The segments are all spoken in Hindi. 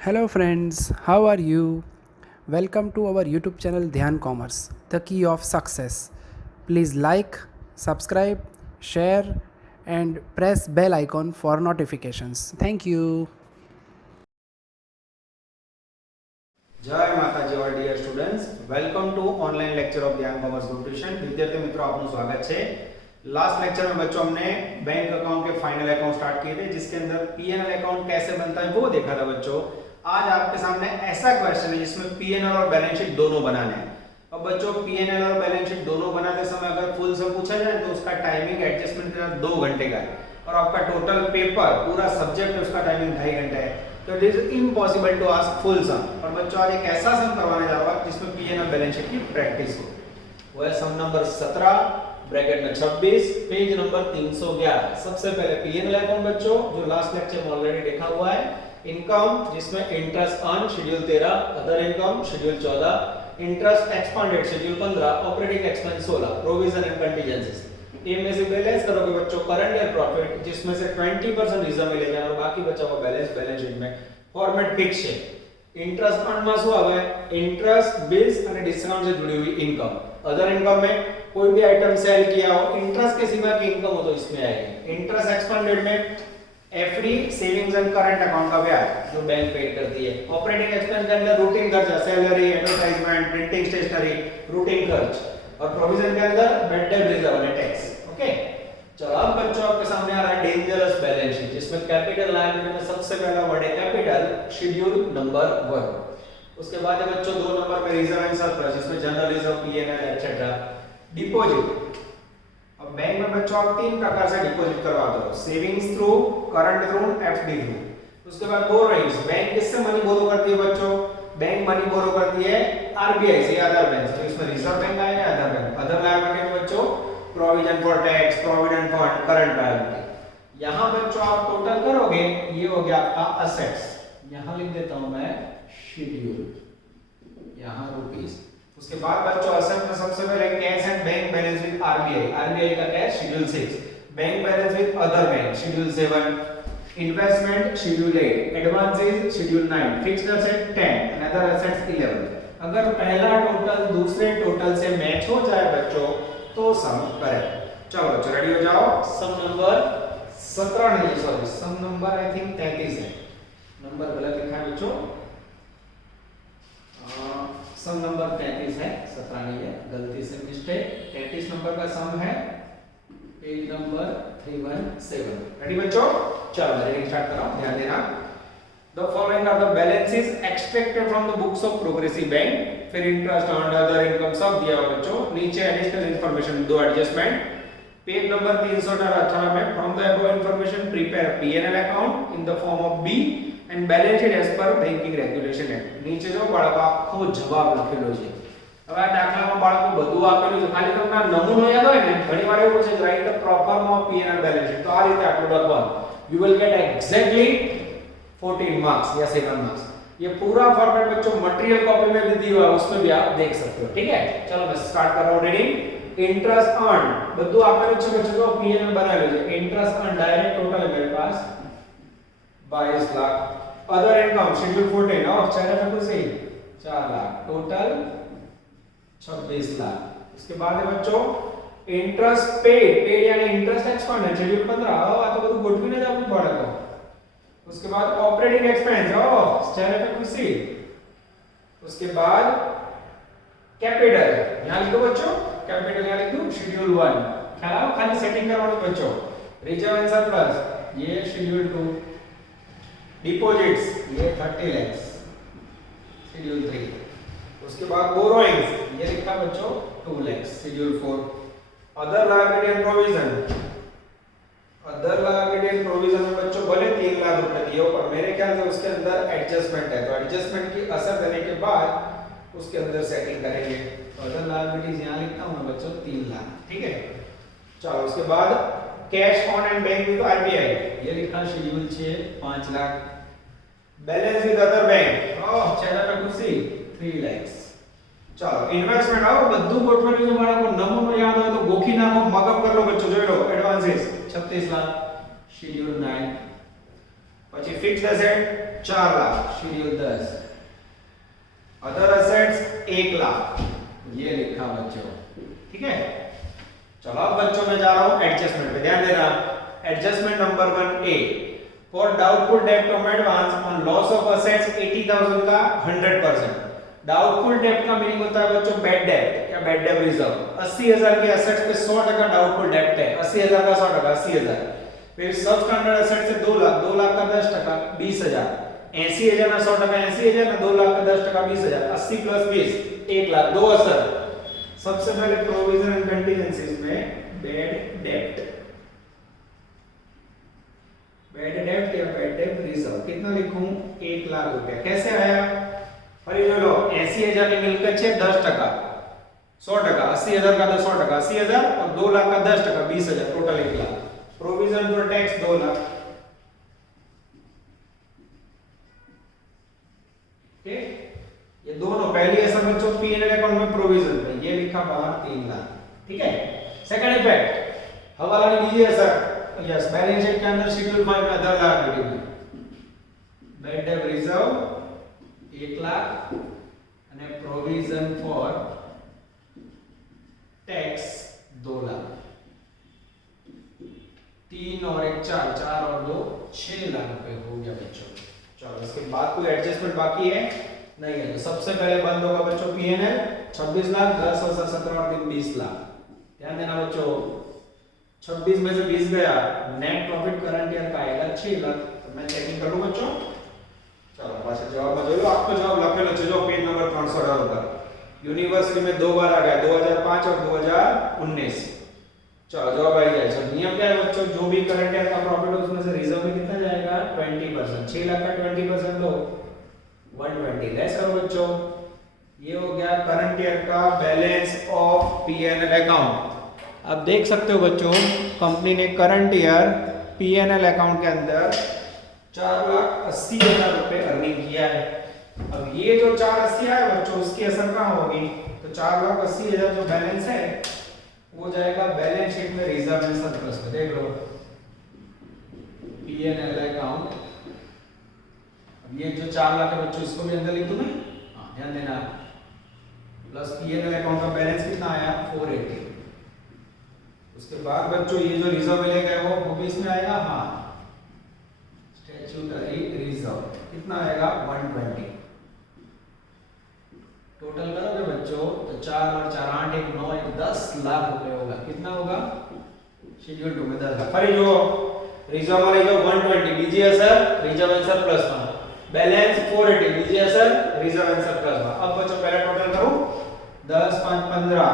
Hello friends, how are you? Welcome to our YouTube channel Dhyan Commerce, the key of success. Please like, subscribe, share and press bell icon for notifications. Thank you. જય માતાજી all dear students welcome to online lecture of Gyan commerce group tuition विद्यार्थी मित्रों आपનું स्वागत है। लास्ट लेक्चर में बच्चों हमने बैंक अकाउंट के फाइनल अकाउंट स्टार्ट किए थे जिसके अंदर पीएनएल अकाउंट कैसे बनता है वो देखा था बच्चों। आज आपके सामने ऐसा क्वेश्चन है जिसमें पीएनएल और बैलेंस शीट दोनों बनाने हैं। अब बच्चों पीएनएल और बैलेंस शीट दोनों बनाते समय अगर फुल सम पूछा जाए तो उसका टाइमिंग एडजस्टमेंट के साथ 2 घंटे का है और आपका टोटल पेपर पूरा सब्जेक्ट उसका टाइमिंग 2.5 घंटे है। तो it is impossible to ask full sum. और बच्चों आज एक ऐसा सम करवाने जा रहा हूं जिसमें पीएनएल बैलेंस शीट की प्रैक्टिस हो। वो है सम नंबर 17 ब्रैकेट में 26 पेज नंबर 311। सबसे पहले पीएनएल अकाउंट बच्चों जो लास्ट लेक्चर में ऑलरेडी देखा हुआ है। इनकम जिसमें interest earn schedule 13, other income schedule 14, interest expanded schedule 15, operating expense 16, provision and contingencies. ये में से बैलेंस करोगे बच्चों करंट ईयर प्रॉफिट जिसमें से 20% रिजर्व में ले जाना और बाकी बचा हुआ बैलेंस शीट में फॉर्मेट फिक्स है। इंटरेस्ट अर्न में શું આવે इंटरेस्ट बिल्स અને डिस्काउंट से जुड़ी हुई इनकम। अदर इनकम में कोई भी आइटम सेल किया हो इंटरेस्ट के सिवा की इनकम हो तो इसमें आएगी। इंटरेस्ट एक्सपेंडेड में FD savings and current account का ब्याज जो बैंक पेड करती है। ऑपरेटिंग एक्सपेंस के अंदर रूटीन खर्च salary advertisement printing stationery routine खर्च और प्रोविजन के अंदर बेड डेट रिजर्व और टैक्स। ओके चलो अब बच्चों आपके सामने आ रहा है डेंजरस बैलेंस शीट जिसमें कैपिटल लायबिलिटी में सबसे पहला वर्ड है कैपिटल शेड्यूल नंबर 1। उसके बाद है बच्चों 2 नंबर में रिजर्व एंड सरप्लस जिसमें general reserve PNL etcetera. Deposit अब बैंक में बच्चों आप 3 प्रकार से डिपॉजिट करवाते हो savings through current through FD through. उसके बाद बोरोइंग्स बैंक किससे मनी बोरो करती है बच्चों बैंक मनी बोरो करती है आरबीआई से अदर बैंक से। इसमें रिजर्व बैंक आएगा अदर बैंक। अदर लायबिलिटी में बच्चों provision for tax provident fund current liability. यहां बच्चों आप टोटल करोगे ये हो गया आपका असेट्स। यहां लिख देता हूं मैं शेड्यूल यहां रुपीस। उसके बाद बच्चों असेट में सबसे पहले cash and bank balance with RBI. RBI का cash schedule 6, bank balance with other bank schedule 7, investment schedule 8, advances schedule 9, fixed asset 10 and other assets 11। अगर पहला टोटल दूसरे टोटल से मैच हो जाए बच्चों तो सम करें। चलो बच्चों रेडी हो जाओ। सम नंबर 17 नहीं sorry some number I think 33 है। नंबर गलत लिखा है बच्चों। सम नंबर 33 है 17 नहीं है गलती से मिस्टेक। 33 नंबर का सम है पेज नंबर 317। रेडी बच्चों चलो मैं रीडिंग स्टार्ट कर रहा हूं ध्यान देना। The following are the balances extracted from the books of Progressive Bank। फिर इंटरेस्ट अर्न्ड अदर इनकम सब दिया हुआ बच्चों। नीचे additional information 2 adjustment. Page number 318 में from the above information prepare PNL account in the form of B and balance sheet as per banking regulation act. नीचे जो બાળકો આખો જવાબ લખેલો છે। હવે આ દાખલામાં બાળકો બધું આપેલું છે ખાલી તમને નમૂનો યાદ હોય ને ઘણીવાર એવું છે write the proper form of P&L balance sheet તો આ રીતે આટલું લખવાનું you will get exactly 14 marks या 7 मार्क्स। ये पूरा फॉर्मेट बच्चों मटेरियल कॉपी में भी दिया हुआ है उसमें भी आप देख सकते हो। ठीक है चलो मैं स्टार्ट कर रहा हूं रीडिंग। इंटरेस्ट अर्न બધું આપેલું છે બચ્ચો તો પીએનએલ બનાવેલું છે। इंटरेस्ट अर्न डायरेक्ट टोटल है मेरे पास 22 लाख। अदर इनकम शेड्यूल 14 और चाइना में कुछ सही 4 लाख टोटल 26 लाख। उसके बाद है बच्चों इंटरेस्ट पेड यानी इंटरेस्ट एक्सपेंड शेड्यूल 15 આ તો બધું ગોઠવીને જ આપવું પડે તો। उसके बाद ऑपरेटिंग एक्सपेंस चेहरे पे खुशी। उसके बाद कैपिटल यहां लिखो बच्चों कैपिटल यहां लिख दो शेड्यूल 1 ख्याल खाली सेटिंग करवानो बच्चों। रिजर्व एंड सरप्लस ये शेड्यूल 2। डिपॉजिट्स ये 30 लाख शेड्यूल 3। उसके बाद बोरोइंग्स ये लिखा बच्चों 2 lakh schedule 4। Other liability and provision other liability and provision में बच्चों भले 3 लाख रुपए दिए हो पर मेरे ख्याल से उसके अंदर एडजस्टमेंट है तो एडजस्टमेंट की असर देने के बाद उसके अंदर सेटिंग करेंगे। तो अदर लायबिलिटीज यहां लिखता हूं मैं बच्चों 3 लाख। ठीक है चलो उसके बाद cash on and bank with RBI ये लिखा schedule 6 5 lakh. Balance with other bank चेहरा पे खुशी 3 लाख। चलो इन्वेस्टमेंट आओ બધું ગોઠવણી જો મારા કો નમૂનો યાદ હોય તો ગોખી નાખો મગઅપ कर लो बच्चों જોઈ લો એડવાન્सेस 36 लाख शेड्यूल 9। પછી fixed asset 4 lakh schedule 10। Other assets 1 lakh, ये लिखा बच्चों, ठीक है। चलो अब बच्चों मैं जा रहा हूं एडजस्टमेंट पे, ध्यान देना। Adjustment number 1A, for doubtful डेब्ट on advance on loss of assets 80,000 का 100%। डाउटफुल डेब्ट का मीनिंग होता है बच्चों बैड डेब्ट या बैड डेब्ट रिजर्व। 80,000 के असेट्स पे 100% डाउटफुल डेब्ट है, 80,000 का 100%, 80,000। फिर सब स्टैंडर्ड असेट से 2 लाख, 2 लाख का 10%, 20,000। 80,000 ना 100%, 80,000 ना 2 लाख का 10%, 20,000। 80 प्लस 20 1 लाख, 2 असर। सबसे पहले प्रोविजन एंड कंटीजेंसीज में बैड डेब्ट, बैड डेब्ट या बैड डेब्ट रिजर्व कितना लिखूं? 1 लाख रुपया। कैसे आया? फरी जो लो 80,000 की मिलकत है 10%, 100%, 80,000 का 100%, 80,000 और 2 लाख का 10%, 20,000, total 1 lakh. Provision for tax 2 lakh, okay. ये दोनों पहली असर बच्चों पीएनएल अकाउंट में प्रोविजन पे, ये लिखा बाहर 3 लाख, ठीक है। सेकंड इफेक्ट हवाला ने बीजी असर, यस, बैलेंस शीट के अंदर शेड्यूल 5 में अदर लायबिलिटी में बैड डेब्ट रिजर्व 1 लाख અને પ્રોવિઝન ફોર टैक्स 2 लाख। 3 और 1 4, 4 और 2 6 लाख रुपए हो गया बच्चों। चलो इसके बाद कोई एडजस्टमेंट बाकी है? नहीं है। तो सबसे पहले बंद होगा बच्चों पीएनएल 26 लाख, 10 और 17 और 3 20 लाख। ध्यान देना बच्चों, 26 में से 20 गया, नेट प्रॉफिट करंट ईयर का आएगा 6 लाख। तो मैं चेकिंग कर लूं बच्चों। चलो पाछा जवाब में જોઈ લો। आपको जवाब લખેલો છે જો पेज नंबर 318 पर। यूनिवर्सिटी में 2 बार आ गया, 2005 और 2019। चलो जवाब आ गया। तो नियम क्या है बच्चों? जो भी करंट ईयर का प्रॉफिट है उसमें से रिजर्व में कितना जाएगा? 20%। 6 लाख का 20% लो 120, लेस करो बच्चों। ये हो गया करंट ईयर का बैलेंस ऑफ पीएनएल अकाउंट। अब देख सकते हो बच्चों, कंपनी ने करंट ईयर पीएनएल अकाउंट के अंदर 4,80,000 रुपए अर्निंग किया है। अब ये जो 480 आया बच्चों, उसकी असर कहाँ होगी? तो 4,80,000 जो बैलेंस है वो जाएगा बैलेंस शीट में रिजर्व एंड सरप्लस में। देख लो पीएनएल अकाउंट। अब ये जो 4 लाख है बच्चों, इसको भी अंदर लिख दूं मैं? हाँ, ध्यान देना। प्लस पीएनएल अकाउंट का बैलेंस कितना आया? 480। उसके बाद बच्चों ये जो रिजर्व ले गए वो भी इसमें आएगा। हाँ, स्टैट्यूटरी रिजर्व कितना आएगा? 120। टोटल करोगे बच्चों तो 4 और 4 8 1 9 1 10 लाख रुपए होगा। कितना होगा? शेड्यूल 2 में 10 लाख। फरी जो रिजर्व में जो 120 बीजी असर रिजर्व एंड सरप्लस में, बैलेंस 480 बीजी असर रिजर्व एंड सरप्लस में। अब बच्चों पहले टोटल करूं 10 5 15,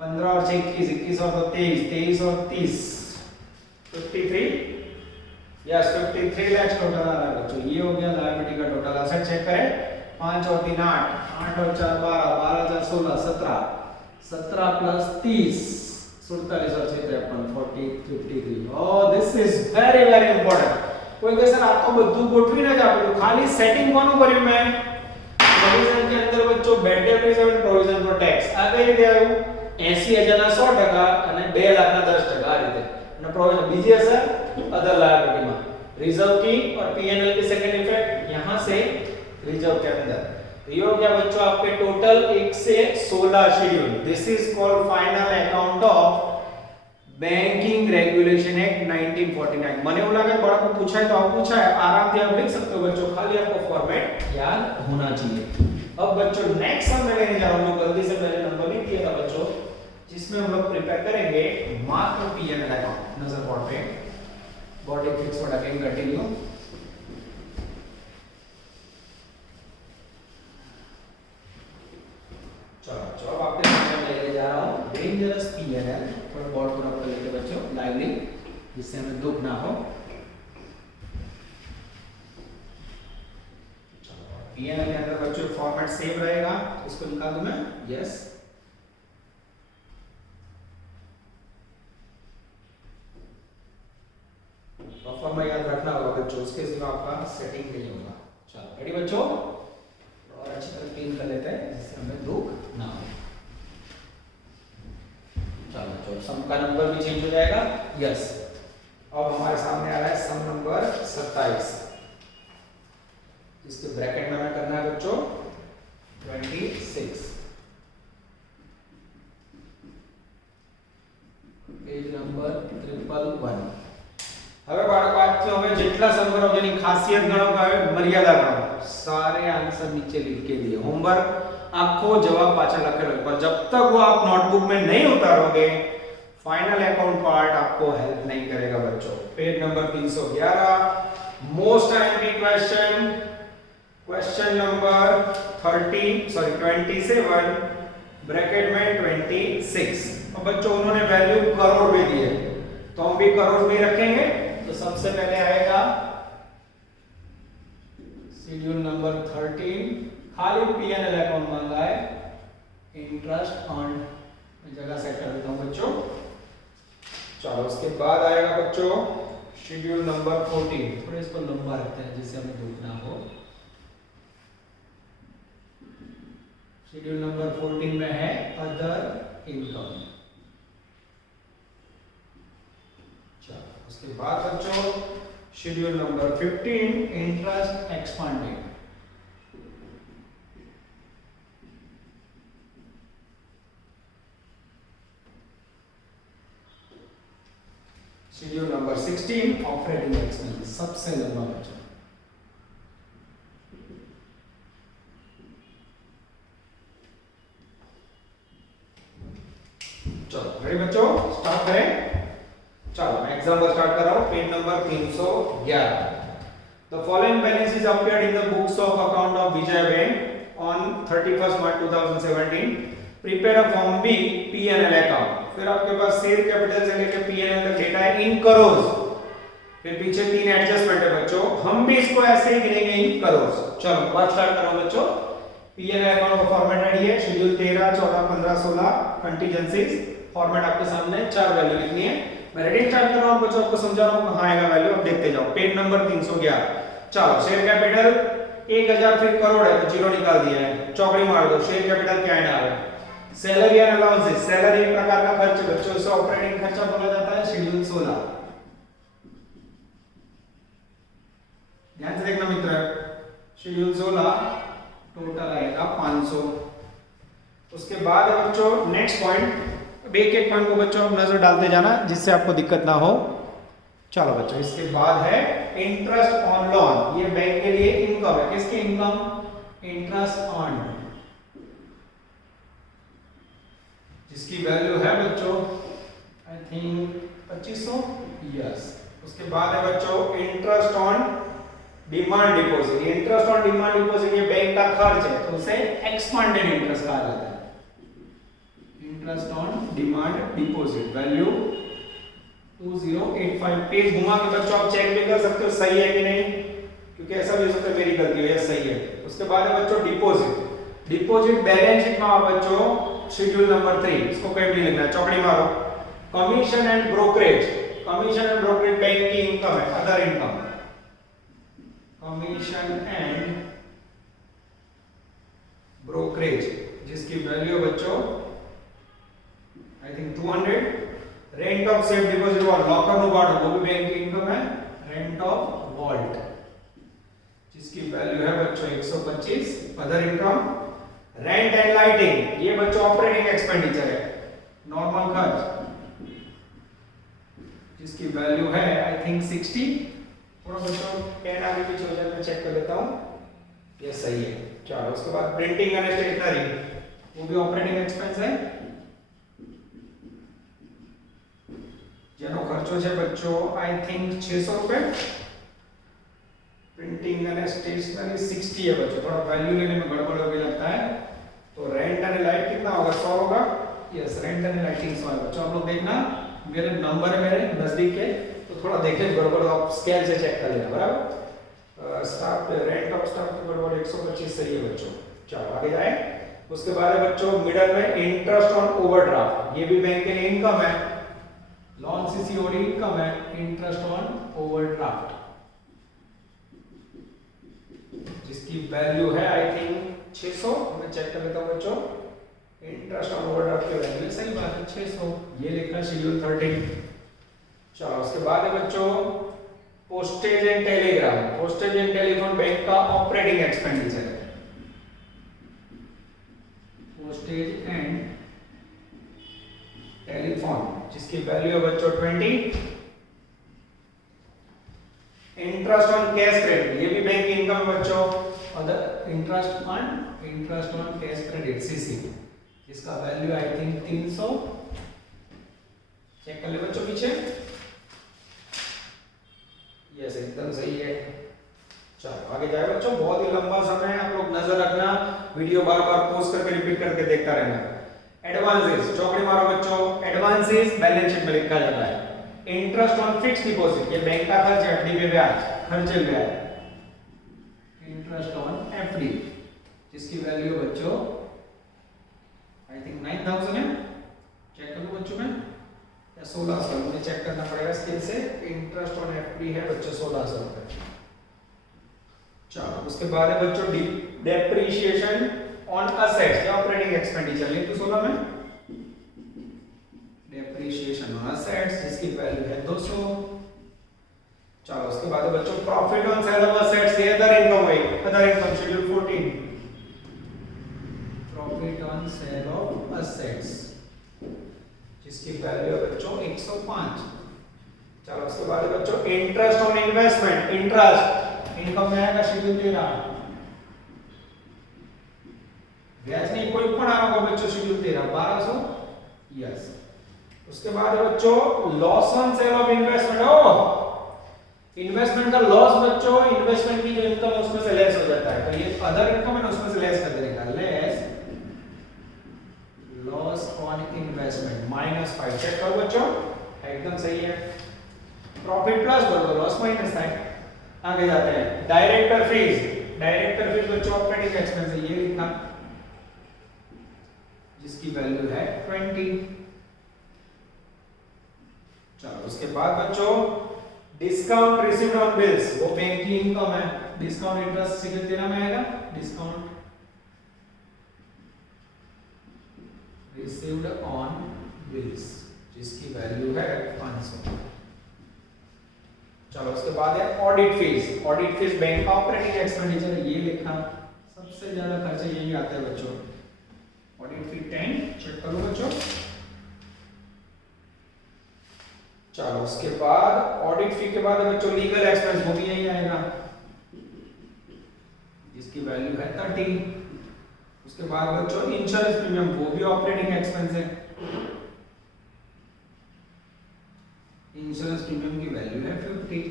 15 और 6 21, 21 और 2 23, 23 और 30 53, यस 53 लाख टोटल आ रहा है बच्चों। ये हो गया लायबिलिटी का टोटल। असेट चेक करें। 5 और 3 8, 8 और 4 12, 12 4 16, 17, 17 प्लस 30 47 और 6 53 40 53। Oh this is very very important. कोई कहे सर आप तो બધું ગોઠવીને જ આપેલું, ખાલી સેટિંગ કોનું કર્યું મેં? પ્રોવિઝન के अंदर बच्चों bad debt reserve and provision for tax આ કઈ રીતે આવ્યું? 80,000 ના 100% અને 2 લાખ ના 10% આ રીતે। અને પ્રોવિઝન બીજી અસર अदर लायबिलिटी में रिजर्व की और पीएनएल की सेकंड इफेक्ट यहां से रिजर्व के अंदर। तो ये हो गया बच्चों आपके टोटल 1 से 16 schedule. This is called final account of banking regulation act 1949। मैंने वो लगा बड़ा को पूछा है तो आप पूछा है, आराम से आप लिख सकते हो बच्चों, खाली आपको फॉर्मेट याद होना चाहिए। अब बच्चों नेक्स्ट हम लेने जा रहा हूं, गलती से मैंने नंबर नहीं दिया था बच्चों, जिसमें हम लोग प्रिपेयर करेंगे मात्र पीएनएल अकाउंट। नजर बोर्ड पे body fix for again continue. चलो जो अब आपके सामने लेके जा रहा हूं डेंजरस पीएनएल, थोड़ा बोर्ड पूरा पूरा लेके बच्चों लाइवली, जिससे हमें दुख ना हो। चलो पीएनएल के अंदर बच्चों फॉर्मेट सेम रहेगा, इसको निकाल दूं मैं? यस। फॉर्मेट याद रखना होगा बच्चों, उसके सिवा आपका सेटिंग नहीं होगा। चलो रेडी बच्चों, और अच्छी तरह क्लीन कर लेते हैं जिससे हमें दुख ना हो। चलो चलो सम का नंबर भी चेंज हो जाएगा। यस, अब हमारे सामने आ रहा है सम नंबर 27। इसके ब्रैकेट में हमें करना है बच्चों 26 पेज नंबर 111 હવે બાળકો આજથી હવે જેટલા સમ કરો જેની ખાસિયત ગણો કે હવે મર્યાદા ગણો सारे आंसर नीचे लिख के दिए होमवर्क आपको जवाब पाछा लखेलो पर जब तक वो आप नोटबुक में नहीं उतारोगे फाइनल अकाउंट पार्ट आपको हेल्प नहीं करेगा बच्चों page number 311 most IMP question number 27 bracket में 26 अब बच्चों उन्होंने वैल्यू करोड़ में दी है तो हम भी करोड़ में रखेंगे तो सबसे पहले आएगा शेड्यूल नंबर 13 खाली पीएनएल अकाउंट मांगा है इंटरेस्ट ऑन जगह सेट कर देता हूं बच्चों चलो उसके बाद आएगा बच्चों शेड्यूल नंबर 14 थोड़ा इसको लंबा रखते हैं जिससे हमें दुख ना हो शेड्यूल नंबर 14 में है अदर इनकम चलो उसके बाद बच्चों schedule number 15 interest expanding schedule number 16 operating expense सबसे लंबा बच्चों चलो रेडी बच्चों स्टार्ट करें चलो मैं एग्जांपल स्टार्ट कर रहा हूं page number 311 the following balance is appeared in the books of account of Vijay bank on 31st March 2017 prepare a form B PNL account फिर आपके पास शेयर कैपिटल से लेकर पीएनएल तक डेटा है इन करोड़ फिर पीछे तीन एडजस्टमेंट है बच्चों हम भी इसको ऐसे ही गिनेंगे इन करोड़ चलो बात स्टार्ट करो बच्चों पीएनएल अकाउंट का फॉर्मेट रेडी है शेड्यूल 13 14 15 16 कंटीजेंसीज फॉर्मेट आपके सामने चार वैल्यू लिखनी है मैं रेडी स्टार्ट कर रहा हूं बच्चों आपको समझा रहा हूं कहां आएगा वैल्यू अब देखते जाओ पेज नंबर 311 चलो शेयर कैपिटल 1000 फिर करोड़ है तो जीरो निकाल दिया है चौकड़ी मार दो शेयर कैपिटल क्या है आ सैलरी एंड अलाउंसेस सैलरी एक प्रकार का खर्च बच्चों से ऑपरेटिंग खर्चा बोला जाता है शेड्यूल 16 ध्यान से देखना मित्र शेड्यूल 16 टोटल आएगा 500 उसके बाद बच्चों नेक्स्ट पॉइंट एक एक पॉइंट को बच्चों आप नजर डालते जाना जिससे आपको दिक्कत ना हो चलो बच्चों इसके बाद है इंटरेस्ट ऑन लोन ये बैंक के लिए इनकम है किसकी इनकम इंटरेस्ट ऑन जिसकी वैल्यू है बच्चों आई थिंक 2500 यस उसके बाद है बच्चों interest on demand deposit interest on demand deposit ये बैंक का खर्च है तो उसे एक्सपांडेड इंटरेस्ट कहा जाता है interest on demand deposit value 2085 page घुमा के बच्चों आप चेक भी कर सकते हो सही है कि नहीं क्योंकि ऐसा भी हो सकता है मेरी गलती हो या सही है उसके बाद है बच्चों डिपॉजिट बैलेंस शीट में बच्चों शेड्यूल नंबर 3 इसको कहीं भी लिखना है चौकड़ी मारो कमीशन एंड ब्रोकरेज बैंक की इनकम है other income commission and brokerage जिसकी वैल्यू है बच्चों I think 200 rent of safe deposit और लॉकर नो बाड़ो वो भी बैंक की इनकम है रेंट ऑफ वॉल्ट जिसकी वैल्यू है बच्चों 125 other income rent and lighting ये बच्चों ऑपरेटिंग एक्सपेंडिचर है नॉर्मल खर्च जिसकी वैल्यू है आई थिंक 60 थोड़ा बच्चों पेन आगे पीछे हो जाए मैं चेक कर लेता हूं ये सही है चलो उसके बाद प्रिंटिंग एंड स्टेशनरी वो भी ऑपरेटिंग एक्सपेंस है જેનો ખર્ચો છે બચ્ચો आई थिंक 600 रुपए प्रिंटिंग एंड स्टेशनरी 60 है बच्चों थोड़ा वैल्यू लेने में गड़बड़ हो गई लगता है तो रेंट एंड लाइट कितना होगा 100 होगा यस रेंट एंड लाइटिंग 100 है बच्चों आप लोग देखना मेरे नंबर है मेरे नजदीक के तो थोड़ा देखें गड़बड़ आप स्केल से चेक कर लेना बराबर स्टाफ रेंट ऑफ स्टाफ की गड़बड़ 125 सही है बच्चों चलो आगे जाए उसके बाद है बच्चों मिडल में इंटरेस्ट ऑन ओवरड्राफ्ट ये भी बैंक के लिए इनकम है लॉन सीसीओडी इनकम है इंटरेस्ट ऑन ओवरड्राफ्ट जिसकी वैल्यू है आई थिंक 600 मैं चेक कर लेता हूं बच्चों इंटरेस्ट ऑन ओवरड्राफ्ट की वैल्यू सही बात है 600 ये लिखना शेड्यूल 13 चलो उसके बाद है बच्चों postage and Telegram, postage and telephone bank का ऑपरेटिंग एक्सपेंडिचर है। पोस्टेज एंड टेलीफोन जिसकी वैल्यू है बच्चों 20। इंटरेस्ट ऑन कैश क्रेडिट, ये भी बैंक की इनकम है बच्चों। और interest on cash credit CC, जिसका वैल्यू आई थिंक 300। चेक कर ले बच्चों पीछे। यस एकदम सही है। चलो आगे जाए बच्चों, बहुत ही लंबा समय है, आप लोग नजर रखना, वीडियो बार बार पॉज करके रिपीट करके देखता रहना। एडवांसेस, चौकड़ी मारो बच्चों। एडवांसेस बैलेंस शीट में लिखा जाता है। इंटरेस्ट ऑन फिक्स्ड डिपॉजिट, ये बैंक का खर्च है, एफडी पे ब्याज, खर्चे ब्याज। इंटरेस्ट ऑन एफडी जिसकी वैल्यू बच्चों आई थिंक 9000 है। चेक कर लो बच्चों में, या 1600, मुझे चेक करना पड़ेगा स्किल से। इंटरेस्ट ऑन एफडी है बच्चों 1600 रुपए। चलो उसके बाद है बच्चों डेप्रिसिएशन ऑन असेट्स या ऑपरेटिंग एक्सपेंडिचर, लिख 16 में डेप्रिसिएशन ऑन असेट्स जिसकी वैल्यू है 200। चलो उसके बाद है बच्चों profit on sale of assets, ये अदर इनकम है, other income schedule 14। Profit on sale of assets जिसकी वैल्यू है बच्चों 105। चलो उसके बाद है बच्चों interest on investment, interest income में आएगा शेड्यूल 13। ब्याज नहीं कोई पण आएगा बच्चों शेड्यूल 13 1200। यस उसके बाद है बच्चों loss on sale of investment. ओ इन्वेस्टमेंट का लॉस बच्चों, इन्वेस्टमेंट की जो इनकम है उसमें से लेस हो जाता है, तो ये अदर इनकम है ना उसमें से लेस कर देगा। Less loss on investment -5। Check करो बच्चों एकदम सही है। प्रॉफिट प्लस कर दो, लॉस माइनस है। आगे जाते हैं डायरेक्टर फीस, डायरेक्टर फीस बच्चों ऑपरेटिंग एक्सपेंस है, ये लिखा जिसकी वैल्यू है 20। चलो उसके बाद बच्चों डिस्काउंट रिसीव्ड ऑन बिल्स, वो बैंक की इनकम है। डिस्काउंट इंटरेस्ट शेड्यूल 13 में आएगा। डिस्काउंट रिसीव्ड ऑन बिल्स जिसकी वैल्यू है 500। चलो उसके बाद है audit fees, audit fees bank का ऑपरेटिंग एक्सपेंडिचर है, ये लिखा। सबसे ज्यादा खर्चे यही आते हैं बच्चों। ऑडिट फी 10। चेक करो बच्चों। चलो उसके बाद ऑडिट फी के बाद बच्चों लीगल एक्सपेंस, वो भी यही आएगा जिसकी वैल्यू है 30। उसके बाद बच्चों इंश्योरेंस प्रीमियम, वो भी ऑपरेटिंग एक्सपेंस है। इंश्योरेंस प्रीमियम की वैल्यू है 50।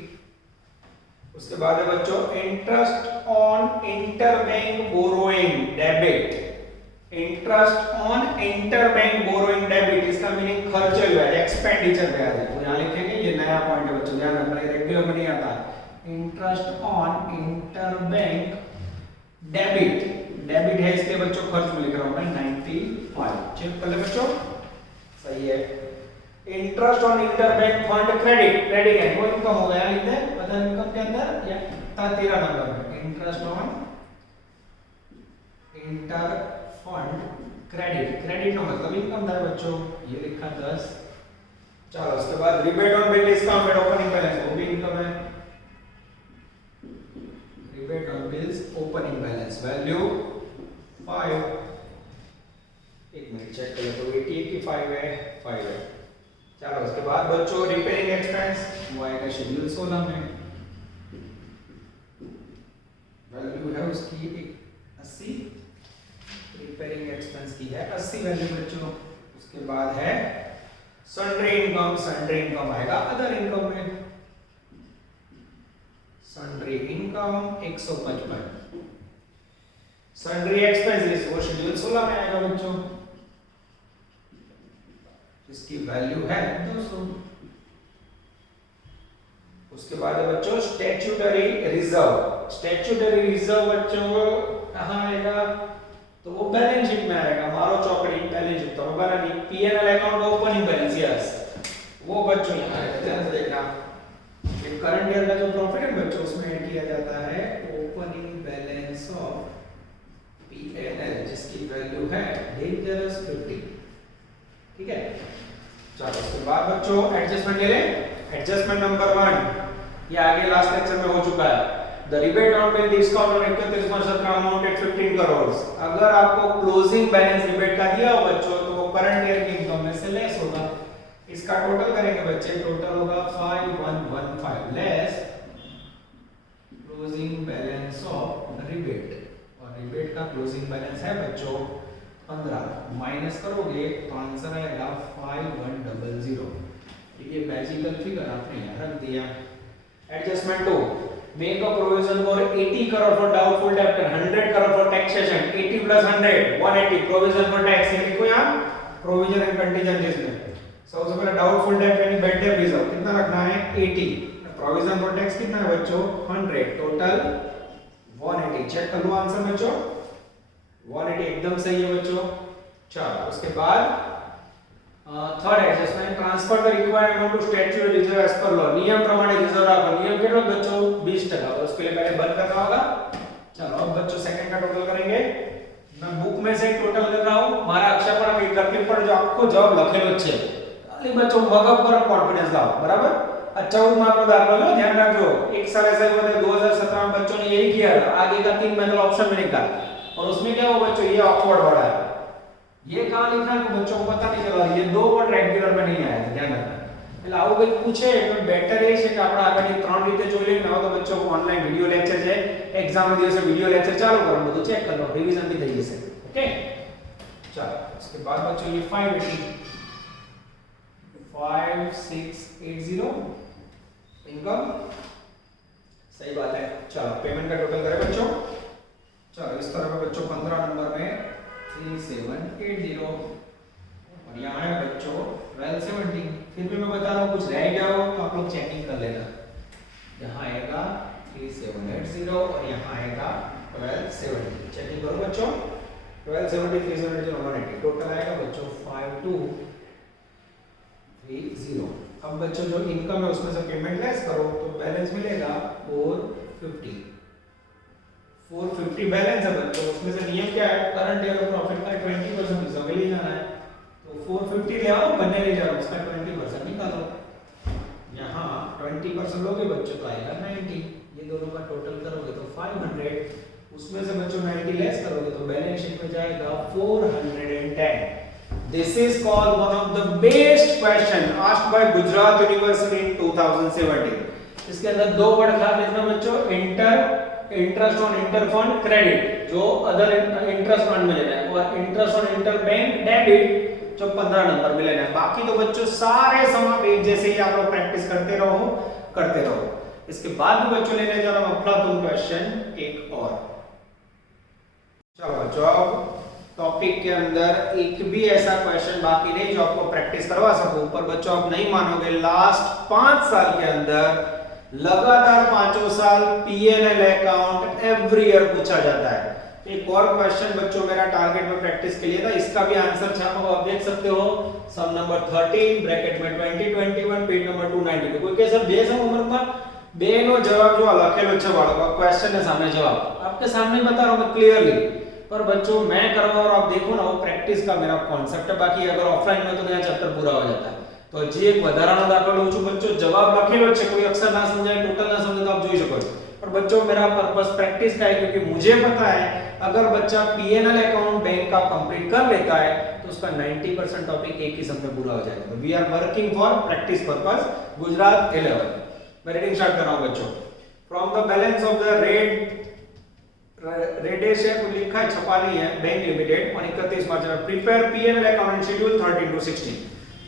उसके बाद है बच्चों interest on interbank borrowing debit, interest on interbank borrowing debit, इसका मीनिंग खर्चे ब्याज, एक्सपेंडिचर ब्याज है। तो यहाँ लिखेंगे, ये नया पॉइंट है बच्चों, ध्यान रखना, ये रेगुलर में नहीं आता। Interest on interbank debit, debit है इसलिए बच्चों खर्च में लिख रहा हूं मैं 95। चेक कर ले बच्चों सही है। Interest on interbank fund credit, credit है वो इनकम हो गया, लिखते हैं पता इनकम के अंदर या 13 नंबर में। Interest on inter fund credit, credit का मतलब इनकम था बच्चों, ये लिखा 10। चलो उसके बाद rebate on bill discount opening balance, वो भी इनकम है। Rebate on bills opening balance value 5। एक मिनट चेक कर ले तो 88 की 5 है, 5 है। चलो उसके बाद बच्चों रिपेयरिंग एक्सपेंस, वो आएगा शेड्यूल 16 में। वैल्यू है उसकी 80, रिपेयरिंग एक्सपेंस की है 80 वैल्यू बच्चों। उसके बाद है सन्ड्री इनकम, सन्ड्री इनकम आएगा अदर इनकम में। Sundry income 155। सन्ड्री एक्सपेंसेस वो शेड्यूल 16 में आएगा बच्चों, जिसकी वैल्यू है 200। उसके बाद है बच्चों स्टैट्यूटरी रिजर्व, स्टैट्यूटरी रिजर्व बच्चों कहां आएगा, तो वो बैलेंस शीट में आएगा। मारो चौकड़ी, बैलेंस शीट तो बना नहीं। PNL account opening balance, yes वो बच्चों यहां आएगा, ध्यान से देखना। ये करंट ईयर का जो प्रॉफिट है बच्चों उसमें ऐड किया जाता है ओपनिंग बैलेंस ऑफ पीएनएल, जिसकी वैल्यू है डेंजरस 50। ठीक है। चलो उसके बाद बच्चों एडजस्टमेंट ले ले। एडजस्टमेंट नंबर 1 ये आगे लास्ट लेक्चर में हो चुका है। The rebate on bill discount और 31 मार्च 17 अमाउंटेड 15 करोड़। अगर आपको क्लोजिंग बैलेंस रिबेट का दिया हो बच्चों तो वो करंट ईयर की इनकम में से लेस होगा। इसका टोटल करेंगे बच्चे, टोटल होगा 5115 less closing balance of rebate, और रिबेट का क्लोजिंग बैलेंस है बच्चों 15, माइनस करोगे तो आंसर आएगा 5100। ये मैजिकल फिगर आपने यहाँ रख दिया। Adjustment 2, make a provision for 80 crore for doubtful डेब्ट, 100 crore for taxation, 80 plus 100 180 provision for tax. ये लिखो यहाँ प्रोविजन एंड कंटीजेंसीज में। सबसे पहले डाउटफुल डेब्ट यानी बैड डेब्ट रिजर्व कितना रखना है 80, प्रोविजन फॉर टैक्स कितना है बच्चों 100, टोटल 180। चेक कर लो आंसर बच्चों, 180 एकदम सही है बच्चों। चलो उसके बाद third adjustment, transfer the required amount to statutory reserve as per law. नियम प्रमाणे रिजर्व रखो। नियम कितना बच्चों 20%, तो उसके लिए पहले बंद करना होगा। चलो अब बच्चों सेकंड का टोटल करेंगे। मैं बुक में से टोटल कर रहा हूं, मारा अक्षर पर एक करके पर जो आपको जवाब लखेलो छे खाली बच्चों मगअप करो, कॉन्फिडेंस लाओ बराबर। 14 मार्क નો દાખલો લો, ध्यान रखो। एक साल ऐसा हुआ था 2017 में बच्चों ने यही किया था। आगे का 3 मेथड ऑप्शन में निकाला और उसमें क्या हुआ बच्चों, ये ऑकवर्ड वर्ड है। ये कहां लिखा है बच्चों को पता नहीं चला, ये दो वर्ड रेगुलर में नहीं आया, ध्यान रखना। એટલે આવું કંઈક પૂછે તો બેટર એ છે કે આપણે આગળની ત્રણ રીતે જોઈ લઈએ। ના તો બચ્ચો ઓનલાઈન વિડિયો લેક્ચર છે, એક્ઝામ ના દિવસે વિડિયો લેક્ચર ચાલુ કરો, બધું ચેક કરો, રિવીઝન भी થઈ જશે। ओके चलो उसके बाद बच्चों ये 5680 इनकम, सही बात है। चलो पेमेंट का टोटल करें बच्चों। चलो इस तरह पे बच्चों 15 नंबर में 3780 और यहाँ है बच्चों 1270। फिर भी मैं बता रहा हूँ कुछ रह गया हो तो आप लोग चेकिंग कर लेना। यहाँ आएगा 3780 और यहाँ आएगा 1270। चेकिंग करो बच्चों, 1270 370 180 टोटल आएगा बच्चों 5230। अब बच्चों जो इनकम है उसमें से पेमेंट लेस करो तो बैलेंस मिलेगा 450 बैलेंस है बच्चों। उसमें से नियम क्या है, करंट ईयर प्रॉफिट का 20% रिजर्व ले जाना है, तो 450 ले आओ, बनने ले जाओ, उसका 20% निकालो। यहाँ 20% लोगे बच्चों तो आएगा 90। ये दोनों का टोटल करोगे तो 500, उसमें से बच्चों 90 लेस करोगे तो बैलेंस शीट में जाएगा 410। This is called one of the best question asked by Gujarat University in 2017। इसके अंदर दो वर्ड खास लिखना बच्चों, interest on inter fund credit जो अदर इंटरेस्ट फंड में लेना है, और interest on inter bank debit जो 15 नंबर में लेना है। बाकी तो बच्चों सारे सम आप एक जैसे ही आप लोग प्रैक्टिस करते रहो। इसके बाद भी बच्चों लेने जा रहा हूं अफलातून क्वेश्चन एक और। चलो बच्चों अब टॉपिक के अंदर एक भी ऐसा क्वेश्चन बाकी नहीं जो आपको प्रैक्टिस करवा सकूं, पर बच्चों आप नहीं मानोगे लास्ट 5 साल के अंदर लगातार 5 साल पीएनएल अकाउंट एवरी ईयर पूछा जाता है। एक और क्वेश्चन बच्चों मेरा टारगेट में प्रैक्टिस के लिए था, इसका भी आंसर छापा हुआ आप देख सकते हो। सम नंबर 13 ब्रैकेट में 2021 पेज नंबर 290 कोई के सर બે सम होमवर्क में બે નો જવાબ જો લખેલો છે બાળકો, क्वेश्चन है सामने, जवाब आपके सामने बता रहा हूं मैं क्लियरली। पर बच्चों मैं करवा और आप देखो ना वो प्रैक्टिस का मेरा कॉन्सेप्ट है। बाकी अगर ऑफलाइन में तो नया चैप्टर पूरा हो जाता है। तो जी एक વધારાનો દાખલો લઉં છું બચ્ચો, જવાબ લખેલો છે, कोई अक्षर ना समझाए टोटल ना समझे तो आप જોઈ શકો છો। पर बच्चों मेरा पर्पस प्रैक्टिस का है, क्योंकि मुझे पता है अगर बच्चा पीएनएल अकाउंट बैंक का कंप्लीट कर लेता है तो उसका 90% टॉपिक एक ही समय में पूरा हो जाएगा। We are working for practice purpose Gujarat 11। मैं रीडिंग स्टार्ट कर रहा हूं बच्चों। From the balance of the रेडेश है लिखा है, छपा नहीं है, बैंक लिमिटेड और 31 मार्च में prepare PNL account schedule 13 to 16।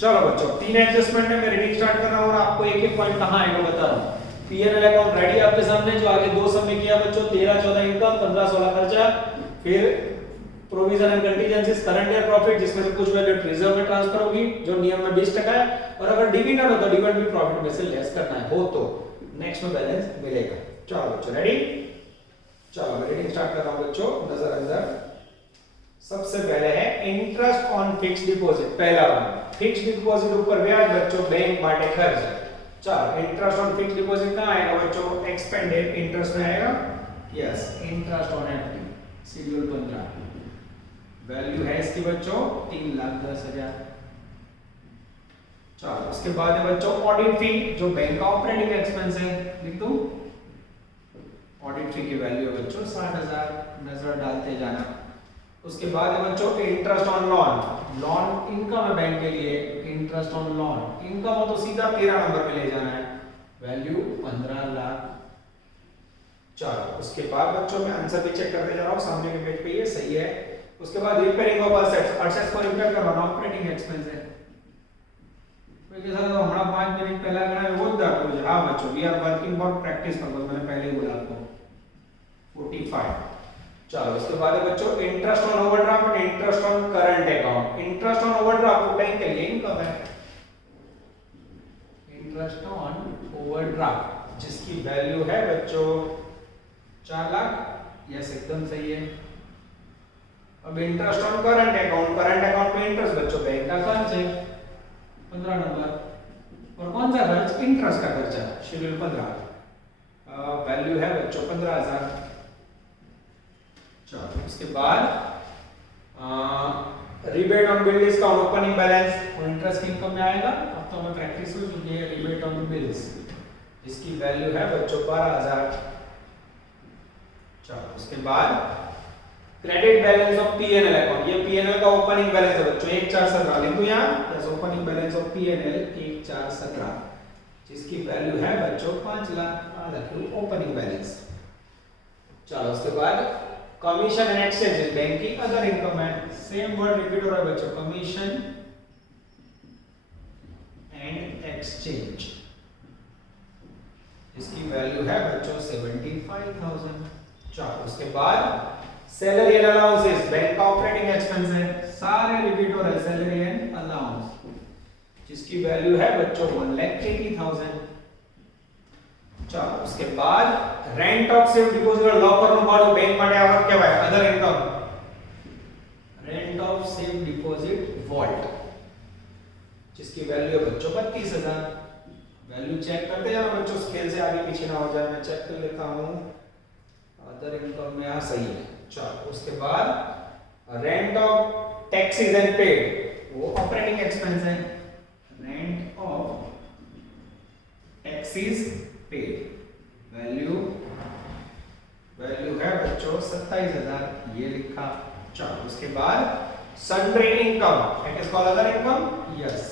चलो बच्चों 3 एडजस्टमेंट है, मैं रीडिंग स्टार्ट कर रहा हूं और आपको एक एक पॉइंट कहां आएगा बता रहा हूं। पीएनएल अकाउंट रेडी आपके सामने, जो आगे दो सम में किया बच्चों, 13-14 इनकम, 15-16 खर्चा, फिर provision and contingencies, current year profit जिसमें से कुछ वैल्यू रिजर्व में ट्रांसफर होगी जो नियम में 20% है, और अगर डिविडेंड हो तो डिविडेंड भी प्रॉफिट में से लेस करना है, हो तो नेक्स्ट में बैलेंस मिलेगा। चलो बच्चों रेडी, चलो मैं रीडिंग स्टार्ट कर रहा हूं बच्चों, नजर अंदर। सबसे पहले है इंटरेस्ट ऑन फिक्स्ड डिपॉजिट, पहला वन फिक्स्ड डिपॉजिट ऊपर ब्याज बच्चों बैंक માટે खर्च। चलो इंटरेस्ट ऑन फिक्स्ड डिपॉजिट कहां आएगा बच्चों, एक्सपेंडेड इंटरेस्ट में आएगा, yes interest on FD schedule 15। Value है इसकी बच्चों 3,10,000। चलो उसके बाद है बच्चों ऑडिट फी, जो बैंक का ऑपरेटिंग एक्सपेंस है, लिख दो। ऑडिट फी की वैल्यू है बच्चों 60,000, नजर डालते जाना। उसके बाद है बच्चों interest on loan, loan income है बैंक के लिए, इंटरेस्ट ऑन लोन इनकम हो तो सीधा 13 नंबर पे ले जाना है, वैल्यू 15 लाख। चलो उसके बाद बच्चों मैं आंसर भी चेक करते जा रहा हूँ, सामने के पेज पे ये सही है। उसके बाद रिपेयरिंग ऑफ असेट्स, असेट्स को रिपेयर करना ऑपरेटिंग एक्सपेंस है। तो जैसा तो हमारा 5 मिनट पहला गणा है वो दाखो मुझे। हां बच्चों we are working for practice purpose, मैंने पहले ही बोला आपको 45। चलो उसके बाद है बच्चों interest on overdraft, interest on current account. Interest on overdraft bank के लिए इनकम है, इंटरेस्ट ऑन ओवरड्राफ्ट जिसकी वैल्यू है बच्चों 4 लाख। यस एकदम सही है। अब interest on current account, current account में इंटरेस्ट बच्चों बैंक का खर्च है 15 नंबर। और कौन सा खर्च? इंटरेस्ट का खर्चा, शेड्यूल 15, वैल्यू है बच्चों 15,000। चलो उसके बाद rebate on bill discount, opening balance और इंटरेस्ट इनकम में आएगा। अब तो हमें प्रैक्टिस हो चुकी है रिबेट ऑन बिल्स, जिसकी वैल्यू है बच्चों 12,000। चलो उसके बाद credit balance of PNL account, ये पीएनएल का ओपनिंग बैलेंस है बच्चों 1417, लिख दो यहां। Yes opening balance of PNL 1417, जिसकी वैल्यू है बच्चों 5 लाख, ओपनिंग बैलेंस। चलो उसके बाद कमीशन एंड एक्सचेंज, बैंक की अदर इनकम है, सेम वर्ड रिपीट हो रहा है बच्चों, कमीशन एंड एक्सचेंज, जिसकी वैल्यू है बच्चों 75,000। चलो उसके बाद सैलरी एंड अलाउंसेस, बैंक का ऑपरेटिंग एक्सपेंस है, सारे रिपीट हो रहे हैं, सैलरी एंड अलाउंस, जिसकी वैल्यू है बच्चों 1,80,000। चलो उसके बाद rent of safe deposit locker નું ભાડું બેંક માટે આવક કહેવાય, અધર income, rent of safe deposit vault, जिसकी वैल्यू है बच्चों 32,000। वैल्यू चेक करते जाना बच्चों, स्केल से आगे पीछे ना हो जाए, मैं चेक कर लेता हूं। अदर इनकम में यहां सही है। चलो उसके बाद rent of taxes and paid, वो ऑपरेटिंग एक्सपेंस है, rent of taxes paid, value है बच्चों 27,000, ये लिखा। चलो उसके बाद sundry income, it is called other income, yes,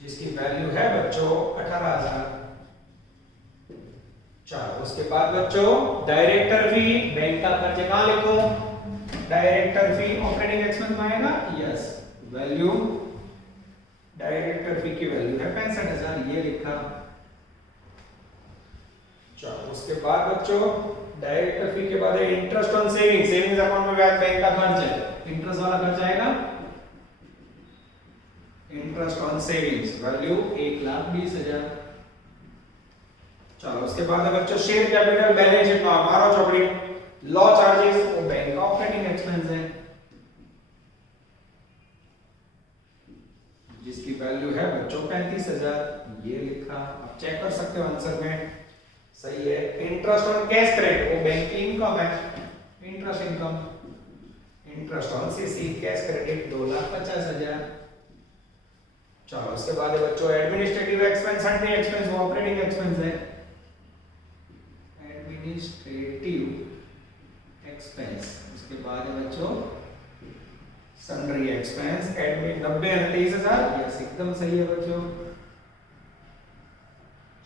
जिसकी वैल्यू है बच्चों 18,000। चलो उसके बाद बच्चों डायरेक्टर फी, बैंक का खर्च कहां लिखो? डायरेक्टर फी ऑपरेटिंग एक्सपेंस में आएगा, यस, वैल्यू डायरेक्टर फी की वैल्यू है 65,000, ये लिखा। चलो उसके बाद बच्चों डायरेक्टर फी के बाद interest on saving, savings account में ब्याज बैंक का खर्च है, इंटरेस्ट वाला खर्च आएगा, इंटरेस्ट ऑन सेविंग्स, वैल्यू 1,20,000। चलो उसके बाद बच्चों शेयर कैपिटल बैलेंस शीट में मारो चौकड़ी, लॉ चार्जेस, वो बैंक का ऑपरेटिंग एक्सपेंस है, जिसकी वैल्यू है बच्चों 35,000, ये लिखा। आप चेक कर सकते हो आंसर में, सही है। इंटरेस्ट ऑन कैश क्रेडिट, वो बैंक की इनकम है, interest income, interest on CC cash credit 2,50,000। चलो उसके बाद है बच्चों एडमिनिस्ट्रेटिव एक्सपेंस, सन्ड्री एक्सपेंस, वो ऑपरेटिंग एक्सपेंस है, एडमिनिस्ट्रेटिव एक्सपेंस। उसके बाद है बच्चों सन्ड्री एक्सपेंस, एडमिन 90 और 23,000, यस एकदम सही है बच्चों।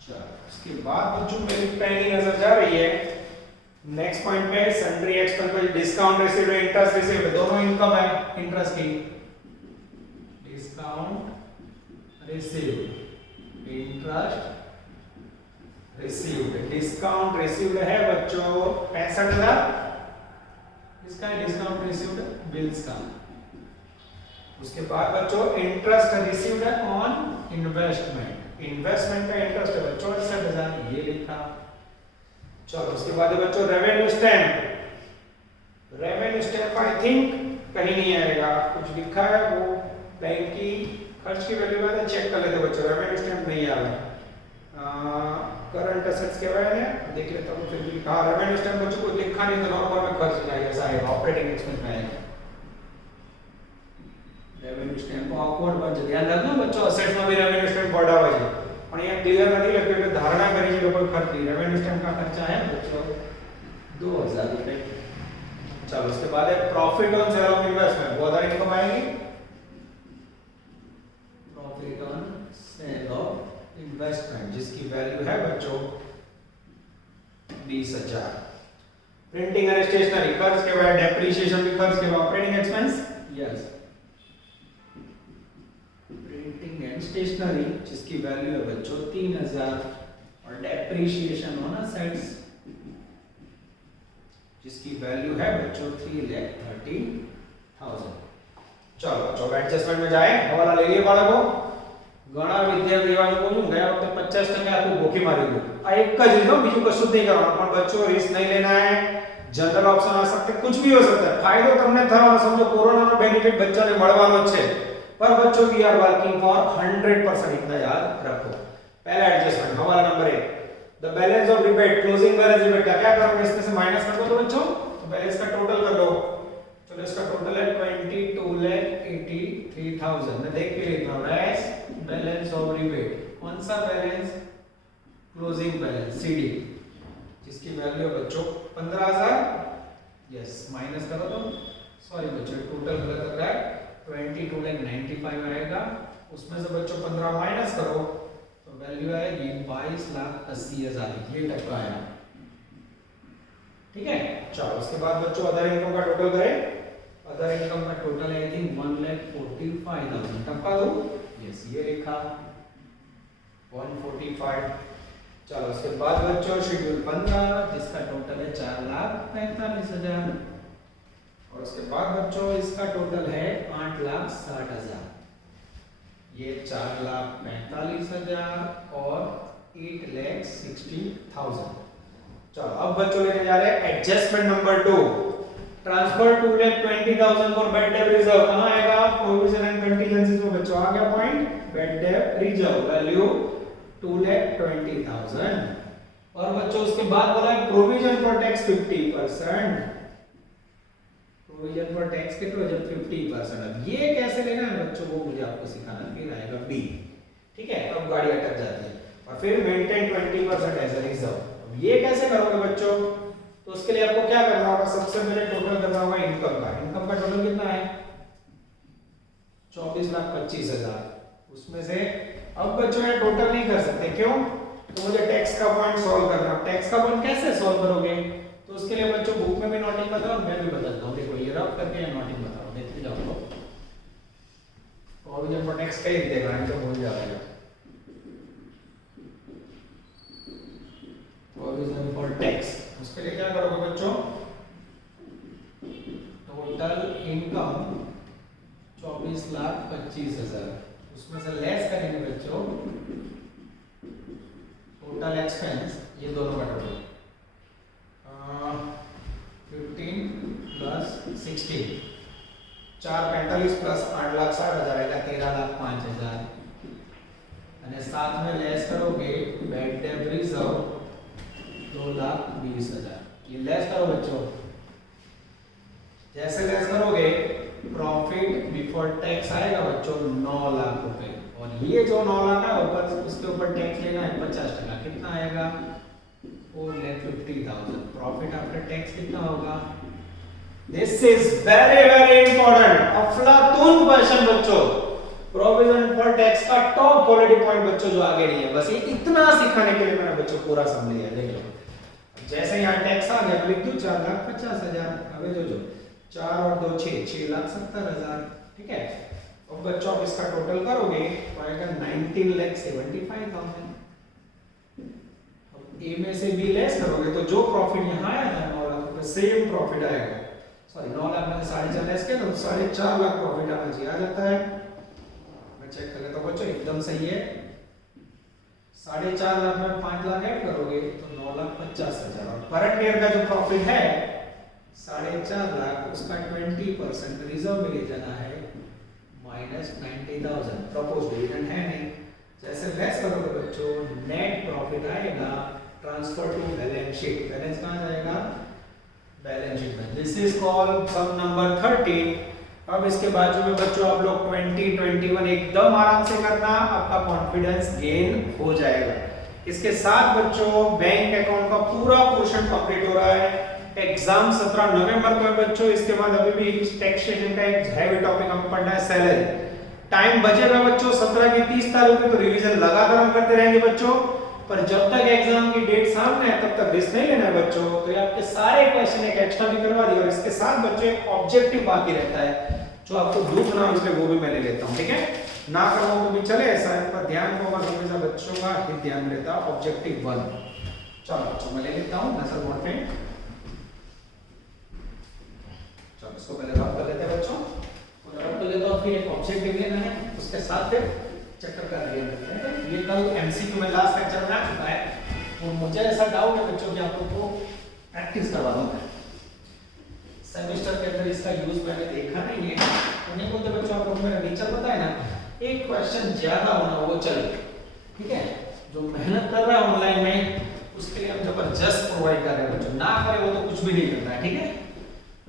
चलो उसके बाद बच्चों मेरी पहली नजर जा रही है नेक्स्ट पॉइंट पे, सन्ड्री एक्सपेंस पे डिस्काउंट रिसीव्ड, इंटरेस्ट रिसीव्ड, दोनों इनकम है इंटरेस्ट की, discount received, interest received, discount received है बच्चों 65,000, इसका है डिस्काउंट रिसीव्ड बिल्स का। उसके बाद बच्चों interest received on investment, investment का इंटरेस्ट है बच्चों 68,000, ये लिखा। चलो उसके बाद बच्चों revenue stamp, revenue stamp I think कहीं नहीं आएगा, कुछ लिखा है वो बैंक की खर्च की वैल्यू में चेक कर लेते बच्चों, रेवेन्यू स्टैम्प नहीं आ रहा। करंट एसेट्स के बारे में देख लेता हूं, फिर भी लिखा रेवेन्यू स्टैम्प बच्चों को लिखा नहीं तो नॉर्मल में खर्च जाएगा, ऐसा आएगा ऑपरेटिंग एक्सपेंस में आएगा। रेवेन्यू स्टैम्प ऑकवर्ड बन जाए, ध्यान खर्च रेवेन्यू स्टैंड का खर्चा है बच्चों 2000 रुपए। चलो उसके बाद है profit on sale of investment, वो अदर इनकम आएगी। Profit on sale of investment जिसकी वैल्यू है बच्चों 20,000। प्रिंटिंग एंड स्टेशनरी खर्च के बाद डेप्रिसिएशन भी खर्च के बाद operating expense, yes printing and stationery जिसकी वैल्यू है बच्चों 3000 और डेप्रिसिएशन ऑन असेट्स जिसकी वैल्यू है बच्चों 3,30,000। चलो बच्चों एडजस्टमेंट में जाए, हवाला ले लिए बाळको। ઘણા વિદ્યાર્થી એવા લોકો છું ગયા વખતે 50% આખું ગોખી મારી ગયું। આ એક જ રીતો, બીજું કશું જ નહીં કરવાનું। પણ બચ્ચો રિસ્ક नहीं लेना है, जनरल ऑप्शन आ सकते, कुछ भी हो सकता है। फायदो તમને થવાનો, સમજો કોરોનાનો બેનિફિટ બચ્ચાને મળવાનો જ છે। पर बच्चों वी आर वर्किंग फॉर 100%, इतना याद रखो। पहला एडजस्टमेंट हवाला number 1, the balance of debate, closing balance debate का क्या करोगे, इसमें से माइनस कर दो तो बच्चों बैलेंस का टोटल कर दो। चलो इसका टोटल है 22,83,000। मैं देख के लिख रहा हूं एस बैलेंस ऑफ डिबेट। कौन सा बैलेंस, क्लोजिंग बैलेंस सीडी जिसकी वैल्यू है बच्चों 15,000। यस माइनस करो तो सॉरी बच्चों टोटल गलत लग रहा है, 22,95,000 आएगा। उसमें से बच्चों 15 माइनस करो तो वैल्यू आएगी 22,80,000। ये तक तो आया, ठीक है। चलो उसके बाद बच्चों अदर इनकम का टोटल करें। अदर इनकम का टोटल है आई थिंक 1,45,000। टपका दो, यस ये लिखा 145। चलो उसके बाद बच्चों शेड्यूल 15 जिसका टोटल है 4,45,000 और उसके बाद बच्चों इसका टोटल है 8,60,000। ये 4,45,000 और 8,60,000। चलो अब बच्चों लेके जा रहे हैं adjustment number 2, transfer 2,20,000 for bed debt reserve. कहां आएगा, प्रोविजन एंड कंटीजेंसीज में बच्चों आ गया point, bed debt reserve value 2,20,000। और बच्चों उसके बाद बोला है provision for tax 50%। Provision for tax कितना जब 50%। अब ये कैसे लेना है बच्चों वो मुझे आपको सिखाना, फिर आएगा बी, ठीक है। अब गाड़ी अटक जाती है और फिर मेंटेन 20% एज अ रिजर्व। अब ये कैसे करोगे बच्चों, तो उसके लिए आपको क्या करना होगा, सबसे पहले टोटल करना होगा इनकम का। इनकम का टोटल कितना है 24,25,000। उसमें से अब बच्चों ये टोटल नहीं कर सकते, क्यों, तो मुझे टैक्स का पॉइंट सॉल्व करना। टैक्स का पॉइंट कैसे सॉल्व करोगे, तो उसके लिए बच्चों बुक में भी नोटिंग बताओ और मैं भी बताता हूं। देखो ये रफ करके नोटिंग बताओ, देखते जाओ। प्रोविजन फॉर टैक्स कहीं देगा नहीं तो भूल जाओगे। प्रोविजन फॉर टैक्स उसके लिए क्या करोगे बच्चों, टोटल इनकम 24,25,000। उसमें से लेस करेंगे बच्चों टोटल एक्सपेंस, ये दोनों का टोटल 15 प्लस 16, 4,45 प्लस 8,60,000 आएगा 13,05,000। અને साथ में लेस करोगे बेड डेट रिजर्व 2,20,000। ये लेस करो बच्चों, जैसे लेस करोगे प्रॉफिट बिफोर टैक्स आएगा बच्चों 9 लाख रुपए। और ये जो 9 लाख है ऊपर उसके ऊपर टैक्स लेना है 50%। कितना आएगा 4,50,000। प्रॉफिट आफ्टर टैक्स कितना होगा, this is very very important अफलातून क्वेश्चन बच्चों। प्रोविजन फॉर टैक्स का टॉप क्वालिटी पॉइंट बच्चों जो आगे नहीं है, बस ये इतना सिखाने के लिए मैंने बच्चों पूरा समझ लिया। देख लो जैसे यहाँ टैक्स आ गया लिख दो 4,50,000। अब जो 4 और 2 6,70,000, ठीक है। अब बच्चों आप इसका टोटल करोगे तो आएगा 19,75,000। अब ए में से बी लेस करोगे तो जो प्रॉफिट यहाँ आया था 9 लाख रुपए सेम प्रॉफिट आएगा। सॉरी 9 लाख में 4.5 लेस किया तो 4.5 लाख प्रॉफिट आना चाहिए, आ जाता है। मैं चेक कर लेता हूँ बच्चों एकदम सही है। 4.5 लाख में 5 लाख ऐड करोगे तो 9,50,000। और करंट ईयर का जो प्रॉफिट है 4.5 लाख, उसका 20% रिजर्व में ले जाना है -90,000। प्रपोज डिविडेंड है नहीं, जैसे लेस करोगे बच्चों नेट प्रॉफिट आएगा transfer to balance sheet. Balance कहां जाएगा, बैलेंस शीट में। This is called some number 13। अब इसके बाजू में बच्चों आप लोग 20, 21 एकदम आराम से करना, आपका कॉन्फिडेंस गेन हो जाएगा। इसके साथ बच्चों बैंक अकाउंट का पूरा पोर्शन कंप्लीट हो रहा है। एग्जाम 17 नवंबर को है बच्चों। इसके बाद अभी भी टैक्सेशन का एक हैवी टॉपिक हम पढ़ना है, सैलरी। टाइम बचेगा बच्चों 17 की 30 तारीख को, तो रिवीजन लगातार हम करते रहेंगे बच्चों। पर जब तक एग्जाम की डेट सामने है तब तक रिस्क नहीं लेना है बच्चों। तो ये आपके सारे क्वेश्चन एक एक्स्ट्रा भी करवा दिए, और इसके साथ बच्चों एक ऑब्जेक्टिव बाकी रहता है जो आपको दुख ना हो इसलिए वो भी मैं ले लेता हूं, ठीक है। ना करवाऊं तो भी चले, ऐसा है, पर ध्यान को हमेशा बच्चों का हित ध्यान में रहता है। ऑब्जेक्टिव 1 चलो बच्चों मैं ले लेता हूं नजर बोर्ड पे। चलो इसको पहले रब कर लेते हैं बच्चों, और रब कर लेते हैं, फिर एक ऑब्जेक्टिव लेना है, उसके साथ फिर चक्कर का लेना है। ये कल एमसीक्यू में लास्ट लेक्चर में आ चुका है, और मुझे ऐसा डाउट है बच्चों कि आप लोग को प्रैक्टिस करवा दूंगा। सेमेस्टर के अंदर इसका यूज मैंने देखा नहीं है, तो नहीं बोलते बच्चों, आप लोग मेरा टीचर पता है ना, एक क्वेश्चन ज्यादा होना वो चले, ठीक है। जो मेहनत कर रहा है ऑनलाइन में उसके लिए हम जबरदस्त प्रोवाइड कर रहे हैं बच्चों, ना करे वो तो कुछ भी नहीं करता है, ठीक है।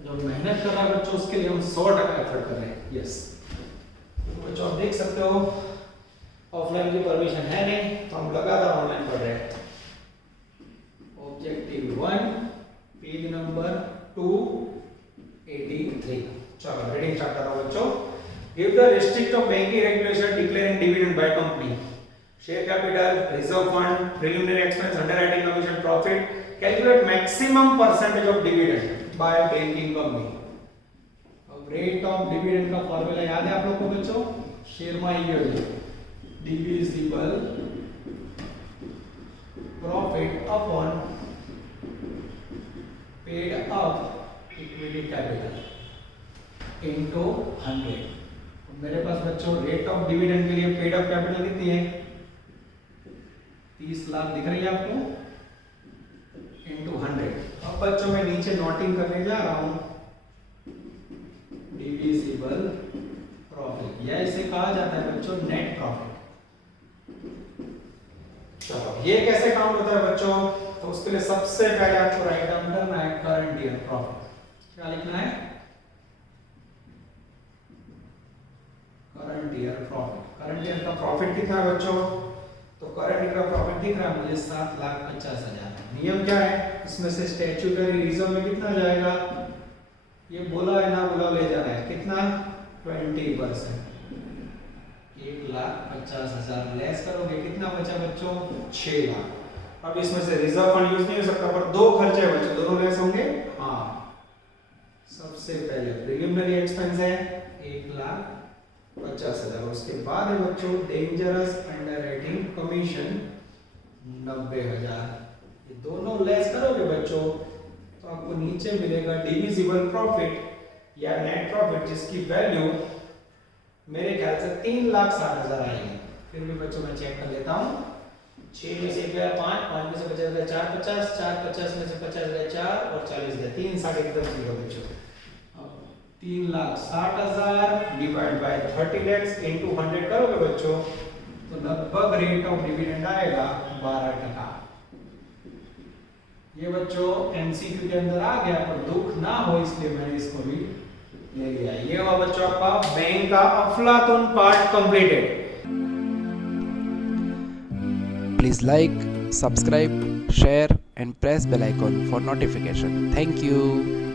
जो मेहनत कर रहा है बच्चों उसके लिए हम 100% एफर्ट कर रहे हैं, यस। तो बच्चों आप देख सकते हो ऑफलाइन की परमिशन है नहीं, तो हम लगातार ऑनलाइन पढ़ रहे हैं। Objective 1 page number 283। चलो रीडिंग स्टार्ट कर रहा हूं बच्चों। Give the restrict of banking regulation declaring dividend by company, share capital, reserve fund, preliminary expense, underwriting commission, profit, calculate maximum percentage of dividend by banking company. अब रेट ऑफ डिविडेंड का फार्मूला याद है आप लोग को बच्चों, शेरमा yearly divisible profit upon paid up equity capital into 100। मेरे पास बच्चों रेट ऑफ डिविडेंड के लिए पेड अप कैपिटल कितनी है, 30 लाख दिख रही है आपको, इनटू 100। अब बच्चों मैं नीचे नोटिंग करने जा रहा हूं डिविजिबल प्रॉफिट, या इसे कहा जाता है बच्चों नेट प्रॉफिट। चलो ये कैसे काउंट होता है बच्चों, तो उसके लिए सबसे पहले आपको राइट डाउन करना है करंट ईयर प्रॉफिट। क्या लिखना है, current year profit. Current year का प्रॉफिट कितना है बच्चों, तो करंट ईयर का प्रॉफिट दिख रहा है मुझे 7,50,000। नियम क्या है इसमें से, स्टैट्यूटरी रिजर्व में कितना जाएगा, ये बोला है ना बोला ले जाना है, कितना 20%, 1,50,000 लेस करोगे कितना बचा बच्चों, 6 लाख। अब इसमें से रिजर्व फंड यूज नहीं हो सकता, पर दो खर्चे हैं बच्चों, दोनों लेस होंगे। हाँ सबसे पहले प्रिलिमिनरी एक्सपेंस है 1,50,000, उसके बाद है बच्चों डेंजरस अंडरराइटिंग कमीशन 90,000। ये दोनों लेस करोगे बच्चों तो आपको नीचे मिलेगा डिविजिबल प्रॉफिट या नेट प्रॉफिट, जिसकी वैल्यू मेरे ख्याल से 3,60,000 आएगी। फिर भी बच्चों मैं चेक कर लेता हूँ, 6 में से 1 गया 5, 5 में से 50 गया 4,50, 4,50 में से 50 गया 4 और 40 गया 3, 0.5 बच्चों। 3,60,000 डिवाइड बाय 30 lakhs इनटू 100 करोगे बच्चों तो लगभग रेट ऑफ डिविडेंड आएगा 12%। ये बच्चों एमसीक्यू के अंदर आ गया, पर दुख ना हो इसलिए मैंने इसको भी ले लिया। ये हुआ बच्चों आपका बैंक का अफलातून part completed. Please like, subscribe, share and press bell icon for notification. Thank you.